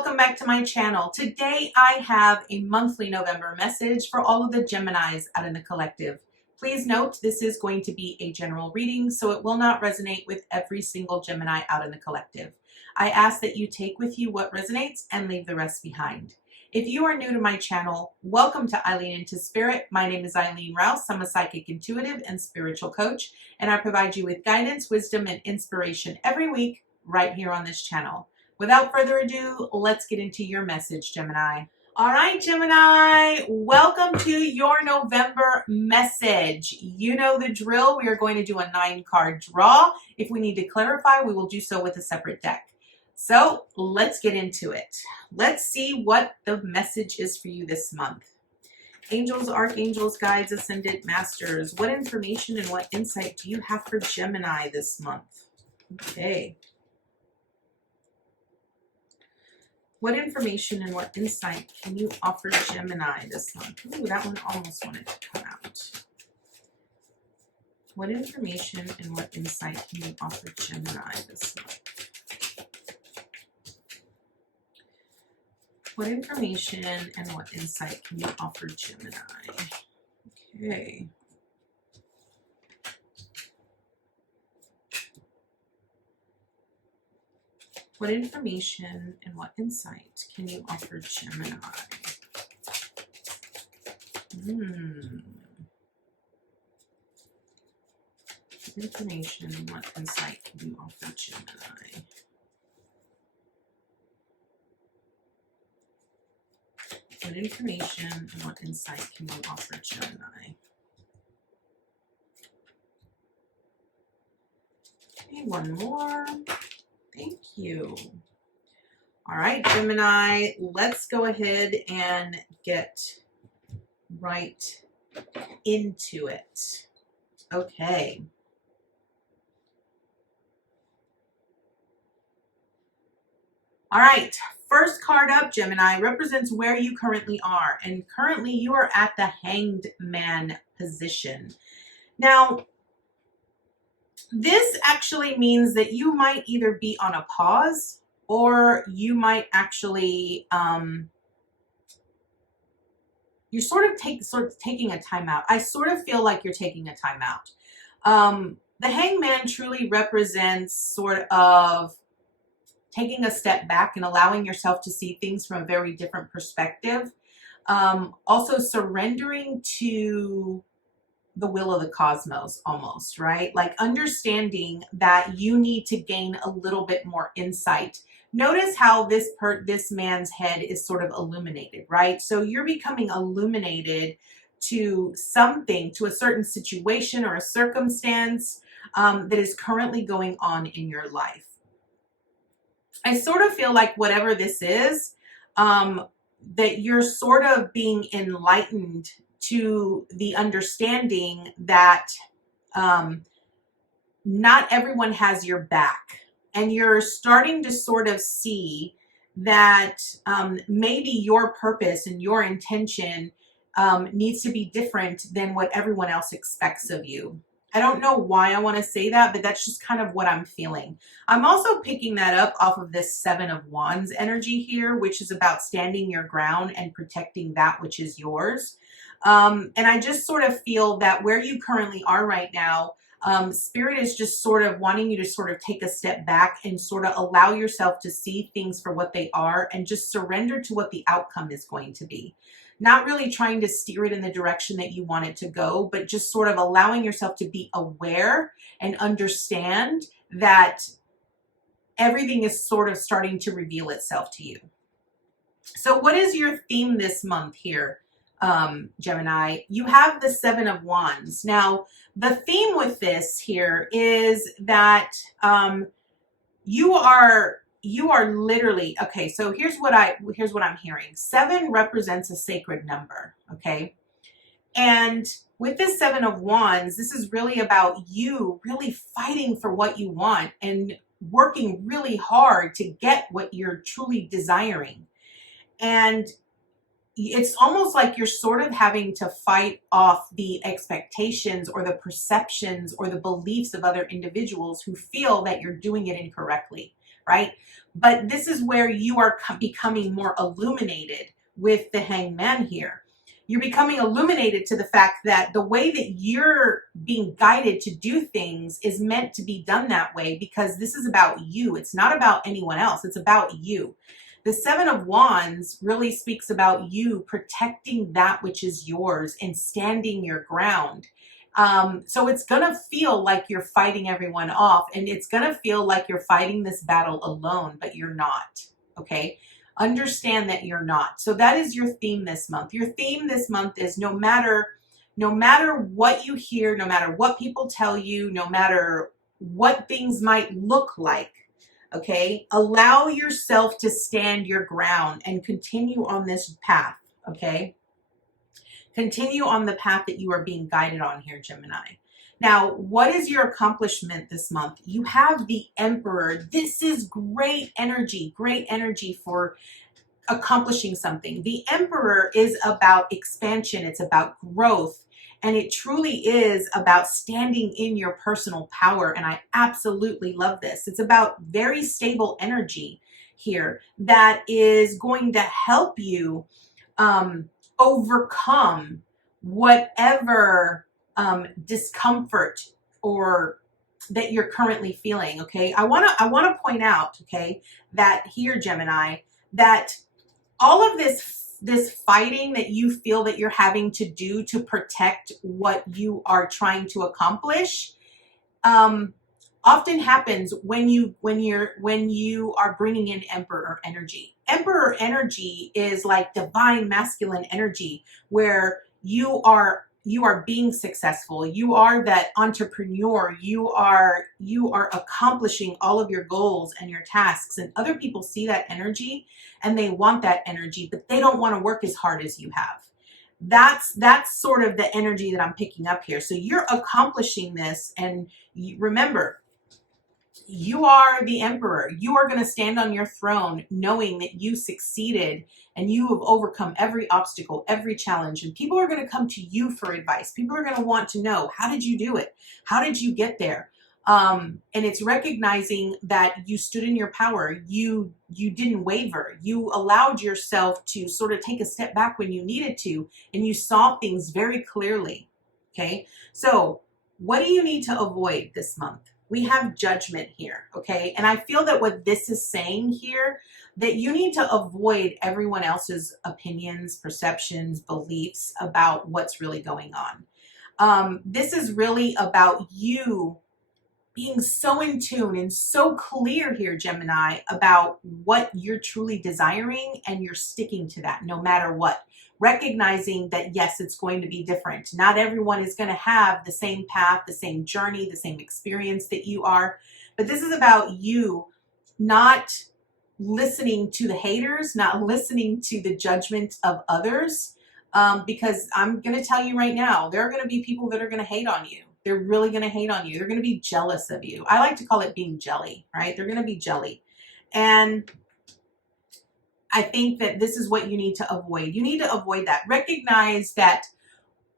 welcome back to my channel. Today I have a monthly November message for all of the Geminis out in the collective. Please note this is going to be a general reading, so it will not resonate with every single Gemini out in the collective. I ask that you take with you what resonates and leave the rest behind. If you are new to my channel, welcome to Eileen Into Spirit. My name is Eileen Rouse. I'm a psychic intuitive and spiritual coach, and I provide you with guidance, wisdom, and inspiration every week right here on this channel. Without further ado, let's get into your message, Gemini. All right, Gemini, welcome to your November message. You know the drill. We are going to do a 9-card draw. If we need to clarify, we will do so with a separate deck. So let's get into it. Let's see what the message is for you this month. Angels, archangels, guides, ascended masters. What information and what insight do you have for Gemini this month? Okay. What information and what insight can you offer Gemini this month? Ooh, that one almost wanted to come out. What information and what insight can you offer Gemini this month? What information and what insight can you offer Gemini? Okay. What information and what insight can you offer Gemini? What information and what insight can you offer Gemini? What information and what insight can you offer Gemini? Okay, one more. Thank you. All right, Gemini, let's go ahead and get right into it. Okay. All right, first card up, Gemini, represents where you currently are. And currently you are at the Hanged Man position. Now, this actually means that you might either be on a pause or you might actually, you're sort of taking a time out. I sort of feel like you're taking a time out. The Hangman truly represents sort of taking a step back and allowing yourself to see things from a very different perspective. Also surrendering to the will of the cosmos almost, right? Like understanding that you need to gain a little bit more insight. Notice how this man's head is sort of illuminated, right? So you're becoming illuminated to something, to a certain situation or a circumstance that is currently going on in your life. I sort of feel like whatever this is, that you're sort of being enlightened to the understanding that not everyone has your back. And you're starting to sort of see that maybe your purpose and your intention needs to be different than what everyone else expects of you. I don't know why I want to say that, but that's just kind of what I'm feeling. I'm also picking that up off of this 7 of Wands energy here, which is about standing your ground and protecting that which is yours. And I just sort of feel that where you currently are right now, Spirit is just sort of wanting you to sort of take a step back and sort of allow yourself to see things for what they are and just surrender to what the outcome is going to be. Not really trying to steer it in the direction that you want it to go, but just sort of allowing yourself to be aware and understand that everything is sort of starting to reveal itself to you. So what is your theme this month here, Gemini? You have the 7 of Wands. Now, the theme with this here is that you are literally, okay, so here's what I'm hearing. 7 represents a sacred number, okay? And with this 7 of Wands, this is really about you really fighting for what you want and working really hard to get what you're truly desiring. And it's almost like you're sort of having to fight off the expectations or the perceptions or the beliefs of other individuals who feel that you're doing it incorrectly, right? But this is where you are becoming more illuminated with the Hangman here. You're becoming illuminated to the fact that the way that you're being guided to do things is meant to be done that way, because this is about you. It's not about anyone else. It's about you. The Seven of Wands really speaks about you protecting that which is yours and standing your ground. So it's going to feel like you're fighting everyone off, and it's going to feel like you're fighting this battle alone, but you're not. Okay. Understand that you're not. So that is your theme this month. Your theme this month is no matter what you hear, no matter what people tell you, no matter what things might look like, okay, allow yourself to stand your ground and continue on this path, okay? Continue on the path that you are being guided on here, Gemini. Now, what is your accomplishment this month? You have the Emperor. This is great energy for accomplishing something. The Emperor is about expansion. It's about growth. And it truly is about standing in your personal power. And I absolutely love this. It's about very stable energy here that is going to help you overcome whatever discomfort or that you're currently feeling. Okay, I want to point out, okay, that here, Gemini, that all of this fighting that you feel that you're having to do to protect what you are trying to accomplish often happens when you are bringing in Emperor energy. Emperor energy is like divine masculine energy, where you are being successful. You are that entrepreneur. You are accomplishing all of your goals and your tasks, and other people see that energy and they want that energy, but they don't want to work as hard as you have. That's sort of the energy that I'm picking up here. So you're accomplishing this, and remember, you are the Emperor. You are going to stand on your throne knowing that you succeeded and you have overcome every obstacle, every challenge. And people are going to come to you for advice. People are going to want to know, how did you do it? How did you get there? And it's recognizing that you stood in your power. You didn't waver. You allowed yourself to sort of take a step back when you needed to, and you saw things very clearly. Okay. So what do you need to avoid this month? We have Judgment here, okay? And I feel that what this is saying here, that you need to avoid everyone else's opinions, perceptions, beliefs about what's really going on. This is really about you being so in tune and so clear here, Gemini, about what you're truly desiring, and you're sticking to that no matter what. Recognizing that, yes, it's going to be different. Not everyone is going to have the same path, the same journey, the same experience that you are. But this is about you not listening to the haters, not listening to the judgment of others. Because I'm going to tell you right now, there are going to be people that are going to hate on you. They're really going to hate on you. They're going to be jealous of you. I like to call it being jelly, right? They're going to be jelly. And I think that this is what you need to avoid. You need to avoid that. Recognize that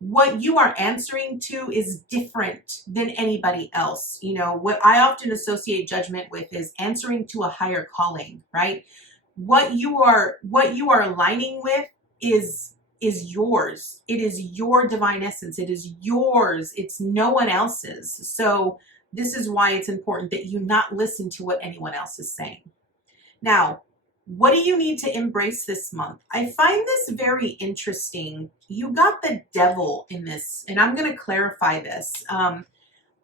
what you are answering to is different than anybody else. You know, what I often associate judgment with is answering to a higher calling, right? What you are aligning with is yours. It is your divine essence. It is yours. It's no one else's. So this is why it's important that you not listen to what anyone else is saying. Now, what do you need to embrace this month? I find this very interesting. You got the Devil in this, and I'm going to clarify this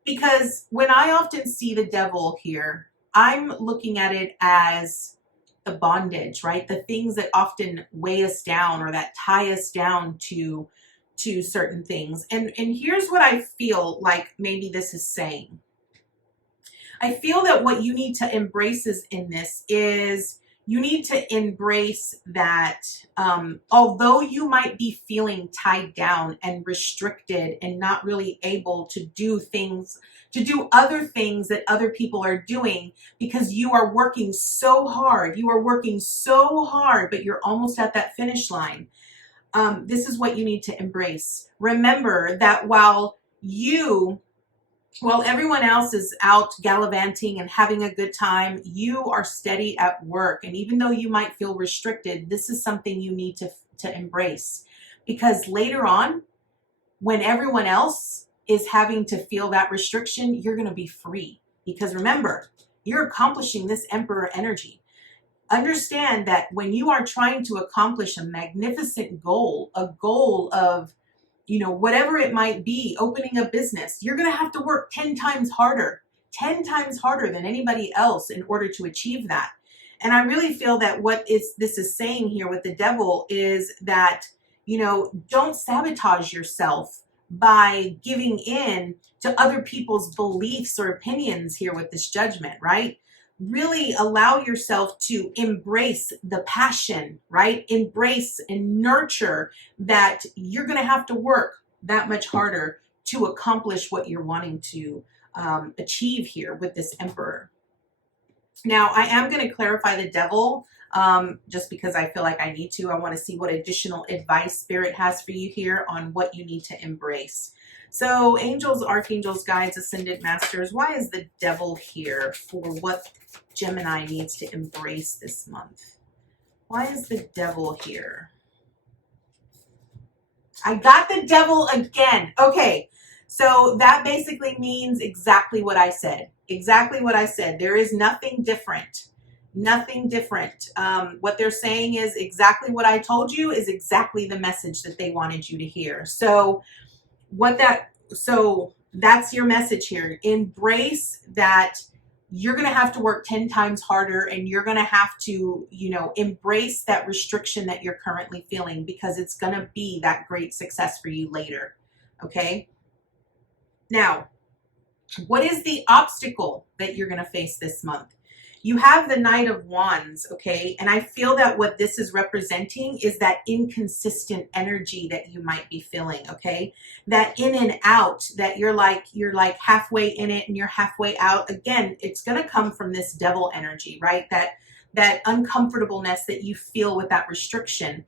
because when I often see the Devil here, I'm looking at it as the bondage, right? The things that often weigh us down or that tie us down to certain things. And here's what I feel like maybe this is saying. I feel that what you need to embrace in this is you need to embrace that although you might be feeling tied down and restricted and not really able to do other things that other people are doing because you are working so hard. You are working so hard, but you're almost at that finish line. This is what you need to embrace. Remember that while you while everyone else is out gallivanting and having a good time, you are steady at work. And even though you might feel restricted, this is something you need to embrace, because later on, when everyone else is having to feel that restriction, you're going to be free. Because remember, you're accomplishing this Emperor energy. Understand that when you are trying to accomplish a magnificent goal, a goal of, whatever it might be, opening a business, you're going to have to work 10 times harder, 10 times harder than anybody else in order to achieve that. And I really feel that this is saying here with the devil is that, don't sabotage yourself by giving in to other people's beliefs or opinions here with this judgment, right? Really allow yourself to embrace the passion, right? Embrace and nurture that you're going to have to work that much harder to accomplish what you're wanting to achieve here with this Emperor. Now, I am going to clarify the devil just because I feel like I need to. I want to see what additional advice Spirit has for you here on what you need to embrace. So angels, archangels, guides, ascended masters, why is the devil here for what Gemini needs to embrace this month? Why is the devil here? I got the devil again. Okay, so that basically means exactly what I said. Exactly what I said. There is nothing different. Nothing different. What they're saying is exactly what I told you is exactly the message that they wanted you to hear. So that's your message here. Embrace that you're going to have to work 10 times harder, and you're going to have to, embrace that restriction that you're currently feeling, because it's going to be that great success for you later. Okay. Now, what is the obstacle that you're going to face this month? You have the Knight of Wands, okay? And I feel that what this is representing is that inconsistent energy that you might be feeling, okay? That in and out, that you're like halfway in it and you're halfway out. Again, it's going to come from this devil energy, right? That uncomfortableness that you feel with that restriction.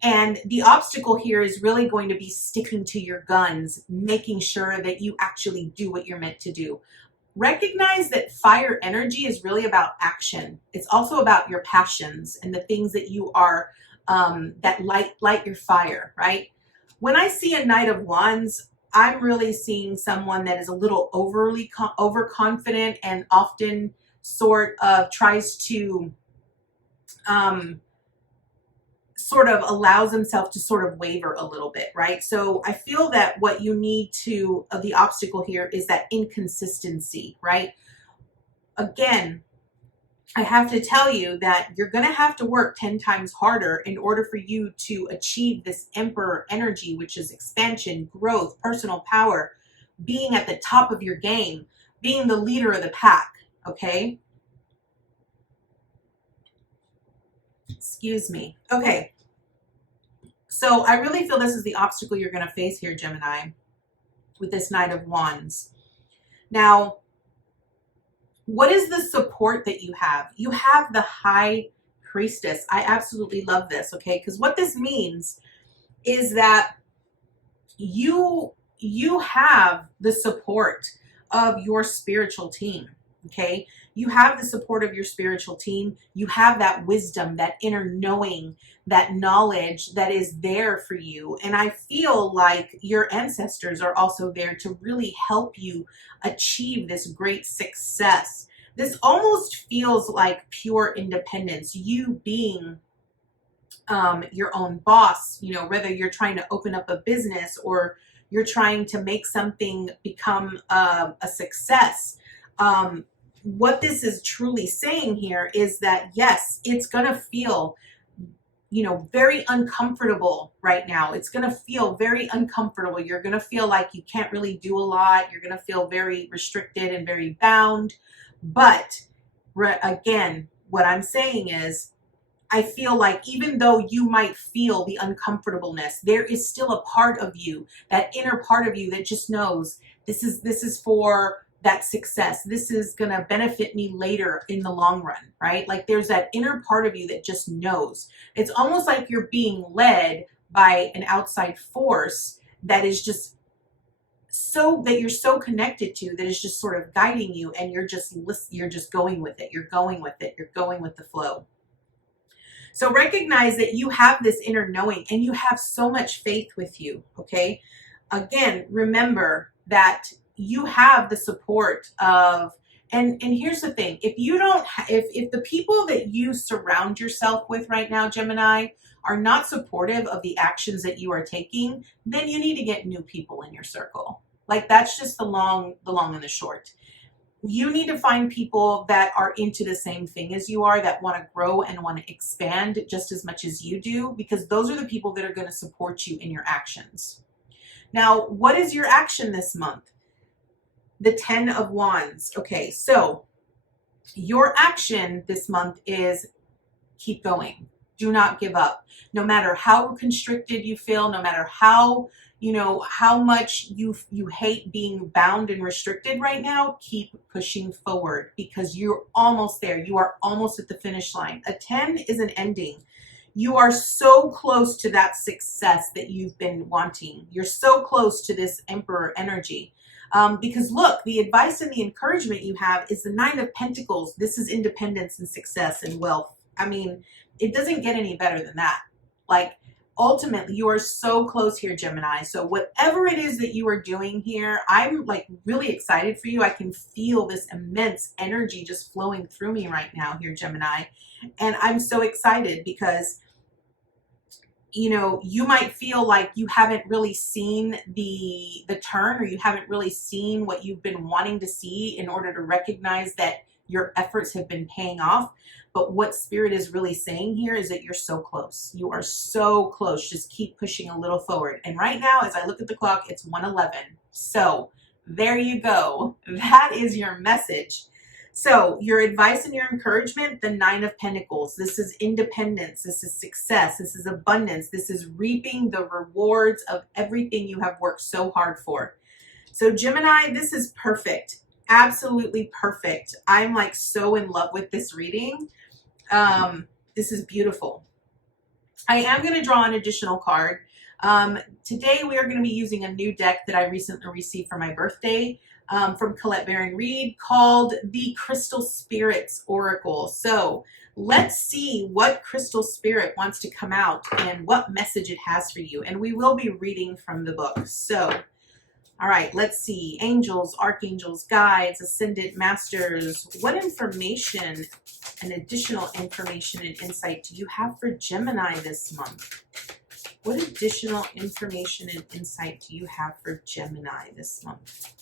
And the obstacle here is really going to be sticking to your guns, making sure that you actually do what you're meant to do. Recognize that fire energy is really about action. It's also about your passions and the things that you are, that light your fire, right? When I see a Knight of Wands, I'm really seeing someone that is a little overconfident and often sort of tries to, sort of allows himself to sort of waver a little bit, right? So I feel that what you need to, the obstacle here is that inconsistency, right? Again, I have to tell you that you're going to have to work 10 times harder in order for you to achieve this Emperor energy, which is expansion, growth, personal power, being at the top of your game, being the leader of the pack, okay? Excuse me. Okay. So I really feel this is the obstacle you're going to face here, Gemini, with this Knight of Wands. Now, what is the support that you have? You have the High Priestess. I absolutely love this, okay? Because what this means is that you have the support of your spiritual team, okay? You have the support of your spiritual team. You have that wisdom, that inner knowing, that knowledge that is there for you. And I feel like your ancestors are also there to really help you achieve this great success. This almost feels like pure independence, you being your own boss, whether you're trying to open up a business or you're trying to make something become a success. What this is truly saying here is that, yes, it's going to feel, very uncomfortable right now. It's going to feel very uncomfortable. You're going to feel like you can't really do a lot. You're going to feel very restricted and very bound. But again, what I'm saying is, I feel like even though you might feel the uncomfortableness, there is still a part of you, that inner part of you that just knows this is for that success. This is going to benefit me later in the long run, right? Like there's that inner part of you that just knows. It's almost like you're being led by an outside force that is just so that you're so connected to, that is just sort of guiding you, and you're just going with it. You're going with it. You're going with the flow. So recognize that you have this inner knowing, and you have so much faith with you. Okay. Again, remember that you have the support of, and here's the thing, if you don't, if the people that you surround yourself with right now, Gemini, are not supportive of the actions that you are taking, then you need to get new people in your circle. Like, that's just the long and the short. You need to find people that are into the same thing as you are, that want to grow and want to expand just as much as you do, because those are the people that are going to support you in your actions. Now, what is your action this month? The 10 of Wands. Okay, so your action this month is keep going. Do not give up. No matter how constricted you feel, no matter how, how much you hate being bound and restricted right now, keep pushing forward, because you're almost there. You are almost at the finish line. A 10 is an ending. You are so close to that success that you've been wanting. You're so close to this Emperor energy. Because look, the advice and the encouragement you have is the 9 of Pentacles. This is independence and success and wealth. I mean, it doesn't get any better than that. Like, ultimately, you are so close here, Gemini. So whatever it is that you are doing here, I'm like really excited for you. I can feel this immense energy just flowing through me right now here, Gemini. And I'm so excited because, you might feel like you haven't really seen the turn, or you haven't really seen what you've been wanting to see in order to recognize that your efforts have been paying off. But what Spirit is really saying here is that you're so close. You are so close. Just keep pushing a little forward. And right now, as I look at the clock, it's 1:11. So there you go. That is your message. So your advice and your encouragement, the 9 of Pentacles. This is independence. This is success. This is abundance. This is reaping the rewards of everything you have worked so hard for. So Gemini, this is perfect. Absolutely perfect. I'm like so in love with this reading. This is beautiful. I am going to draw an additional card. Today we are going to be using a new deck that I recently received for my birthday. From Colette Baron Reed, called the Crystal Spirits Oracle. So let's see what Crystal Spirit wants to come out and what message it has for you. And we will be reading from the book. So, all right, let's see. Angels, archangels, guides, ascended masters. What information and additional information and insight do you have for Gemini this month? What additional information and insight do you have for Gemini this month?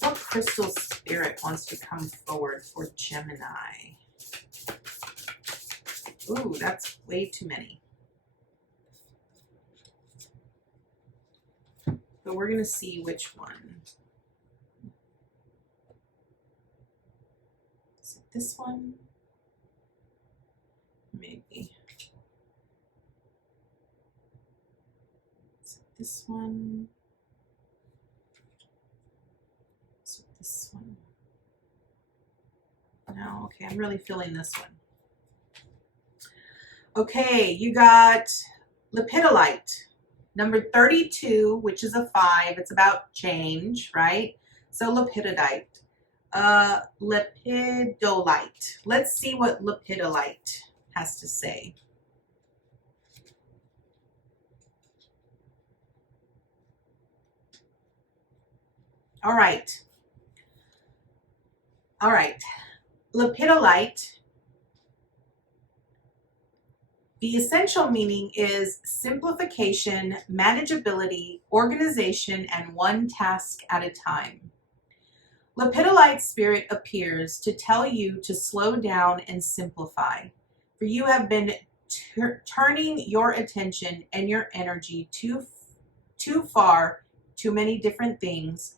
What Crystal Spirit wants to come forward for Gemini? Ooh, that's way too many. But we're going to see which one. Is it this one? Maybe. Is it this one? This one. No, okay, I'm really feeling this one. Okay, you got Lepidolite, number 32, which is a 5. It's about change, right? So Lepidolite. Lepidolite. Let's see what Lepidolite has to say. All right. All right, Lepidolite, the essential meaning is simplification, manageability, organization, and one task at a time. Lepidolite spirit appears to tell you to slow down and simplify, for you have been turning your attention and your energy too far, too many different things,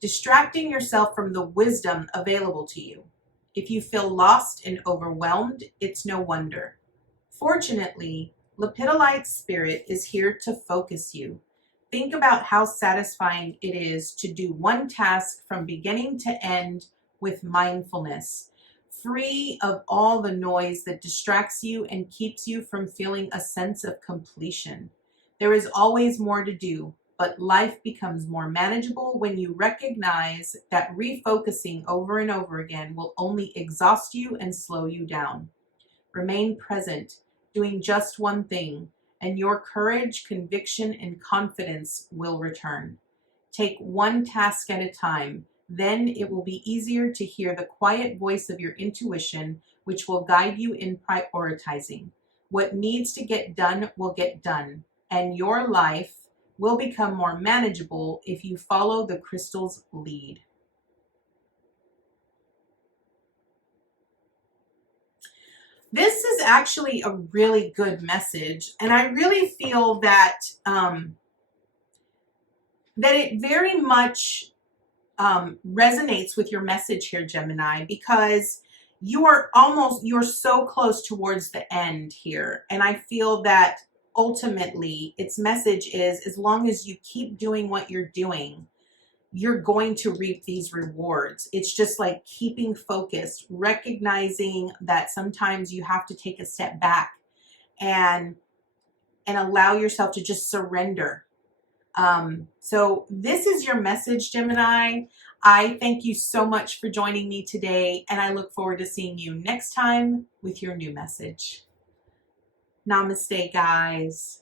distracting yourself from the wisdom available to you. If you feel lost and overwhelmed, it's no wonder. Fortunately, Lepidolite spirit is here to focus you. Think about how satisfying it is to do one task from beginning to end with mindfulness, free of all the noise that distracts you and keeps you from feeling a sense of completion. There is always more to do, but life becomes more manageable when you recognize that refocusing over and over again will only exhaust you and slow you down. Remain present, doing just one thing, and your courage, conviction, and confidence will return. Take one task at a time. Then it will be easier to hear the quiet voice of your intuition, which will guide you in prioritizing. What needs to get done will get done, and your life will become more manageable if you follow the crystal's lead. This is actually a really good message, and I really feel that that it very much resonates with your message here, Gemini, because you're so close towards the end here, and I feel that ultimately its message is, as long as you keep doing what you're doing, you're going to reap these rewards. It's just like keeping focused, recognizing that sometimes you have to take a step back and allow yourself to just surrender. So this is your message, Gemini. I thank you so much for joining me today, and I look forward to seeing you next time with your new message. Namaste, guys.